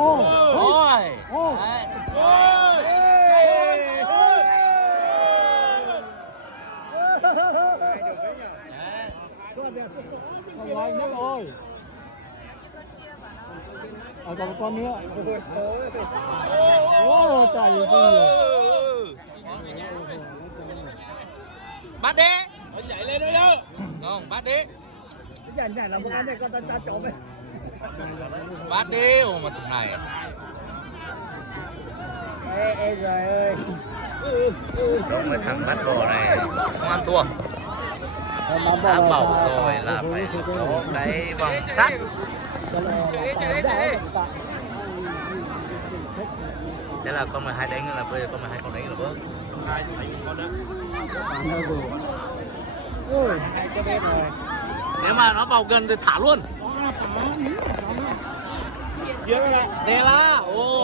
Ôi. Ôi. Đấy. Còn lại nhất rồi. Còn một con nữa. Ô, chạy gì rồi. Bắt đi. Nhảy lên nữa chứ. Không, bắt đi. Nhảy là một con này con ta cha chó vậy. Bắt đi, ồ mà tụi này. Ê giời ơi. Rồi mấy thằng bắt bò này không ăn thua. Đã bảo rồi là phải có cái vòng sắt. Chạy đi. Thế là con 12 đánh là bây giờ con 12 con đánh là bớt. Ôi, cái bên rồi. Nếu mà nó vào gần thì thả luôn. Đây là, ồ.